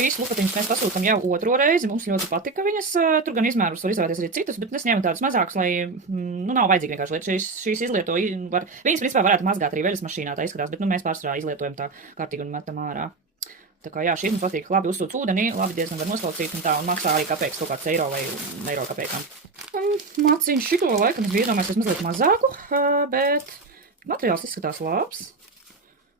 šīs lupatiņas mēs pasūtam jau otro reizi. Mums ļoti patika viņas. Tur gan izmērus var izvēlēties arī citus, bet es ņēmu tādus mazākus, lai, nav vajadzīgi vienkārši lietot. Šīs izlieto, viņas principā varētu mazgāt arī veļas mašīnā, tā izskatās, bet, mēs pārsvarā izlietojam tā kārtīgi un metam ārā. Tā kā, jā, šīs mums patīk labi uzsūc ūdenī, labi diezgan var noslaucīt un tā, un maksā arī kapeiks kaut kāds eiro vai eiro kapēkām. Maciņš šito laikam es biju iedomājies mazliet mazāku, bet materiāls izskatās labs.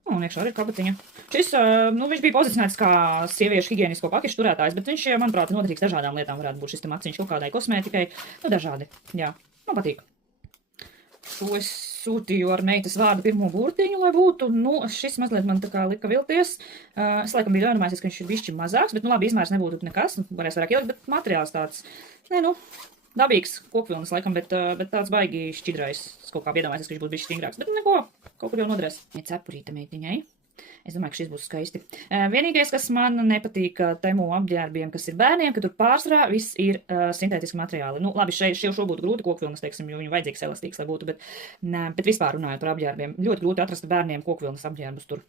Un iekšā arī ir kabatiņa. Šis, viņš bija pozicionēts kā sieviešu higienisko pakešu turētājs, bet viņš, manuprāt, noderīgs dažādām lietām varētu būt šis maciņš kaut kādai kosmētikai. Dažādi, jā, man patīk. Šo es sūtīju ar meitas vārdu pirmo burtiņu, lai būtu. Šis mazliet man tā kā lika vilties. Es laikam biju iedomājies, ka viņš ir bišķi mazāks, bet, labi, izmērs nebūtu nekas, varēs vairāk ielikt, bet materiāls tāds, dabīgs kokvilnis laikam, bet tāds baigi šķidrais. Es kaut kā iedomājies, ka viņš būtu bišķi stingrāks, bet neko, kaut kur jau noderēs. Ja cepurīta meitiņai. Es domāju, ka šis būs skaisti. Vienīgais, kas man nepatīk Temu apģērbiem, kas ir bērniem, ka tur pārsvarā viss ir sintētiski materiāli. Labi, šo būtu grūti kokvilnas, teiksim, jo viņu vajadzīgs elastīgs, lai būtu, bet vispār runājot par apģērbiem. Ļoti grūti atrast bērniem kokvilnas apģērbus tur.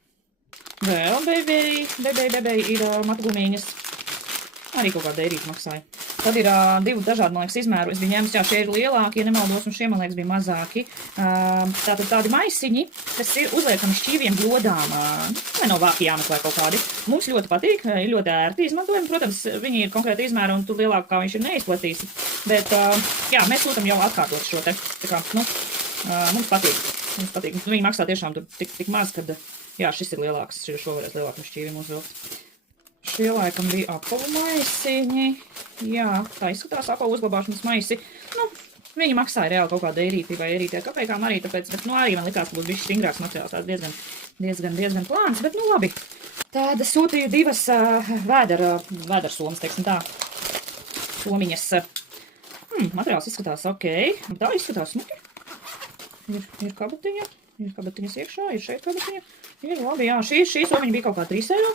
Vēl bebei ir matgumīņas. Arī kaut kāda eirīta maksāja. Tad ir divi dažādi, man liekas, izmēru. Es biju ņēmis, šie ir lielāki, ja nemaldos, un šie, man liekas, bija mazāki. Tātad tādi maisiņi, kas ir uzliekami šķīviem blodām, vai no vāki jāmeklē kaut kādi. Mums ļoti patīk, ir ļoti ērti izmantojami. Protams, viņi ir konkrēti izmēri, un tur lielāk kā viņš ir neizplatīs. Bet, jā, mēs sūtam jau atkārtot šo te. Tā kā, mums patīk. Viņi maksā tiešām tur tik maz, kad, jā, šis ir lielāks, šo varēs lielāku šķīviem uzvilkt. Šie laikam bija apavu maisiņi. Jā, tā izskatās apavu uzglabāšanas maisi. Viņi maksāja reāli kaut kāda eirīti vai eirītē kapēkām arī, tāpēc, bet, arī man likās, ka būs bišķi stingrāks materiāls, tāds diezgan plāns, bet, labi. Tāda sūtīju divas vēdersomas, teiksim tā, somiņas. Materiāls izskatās ok, tā izskatās smuki. Ir kabatiņas iekšā, ir šeit kabatiņa. Ir labi, jā, šī somiņa bija kaut kā 3 eiro.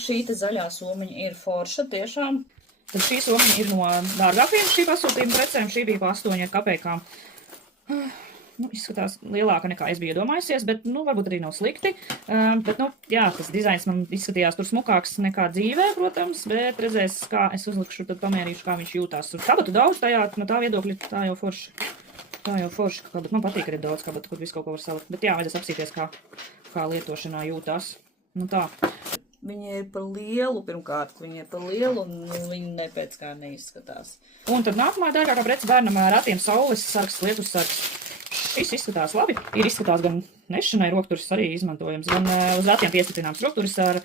Šī te zaļā somiņa ir forša, tiešām. Tad šī somiņa ir no dārgākajiem šī pasūtījuma precēm. Šī bija pa 8 kapēkām. Izskatās lielāka nekā es biju iedomājusies, bet, varbūt arī nav slikti. Bet, jā, tas dizains man izskatījās tur smukāks nekā dzīvē, protams, bet redzēs, kā es uzlikšu, tad pamērīšu, kā viņš jūtās. Kabatu daudz tajā, no tā viedokļa, tā jau forši, kabatu. Man patīk arī daudz kabatu, kur visu kaut ko var salikt. Bet, jā, vajadzēs apsīties, kā lietošanā jūtās. Tā. Viņi ir par lielu, pirmkārt, un viņi nepēc kā neizskatās. Un tad nākamā dārgākā prece bērnam ratiem saules sargs, lietus sargs. Šis izskatās labi. Izskatās gan nešanai rokturis arī izmantojams, gan uz ratiem piestiprināms rokturis ar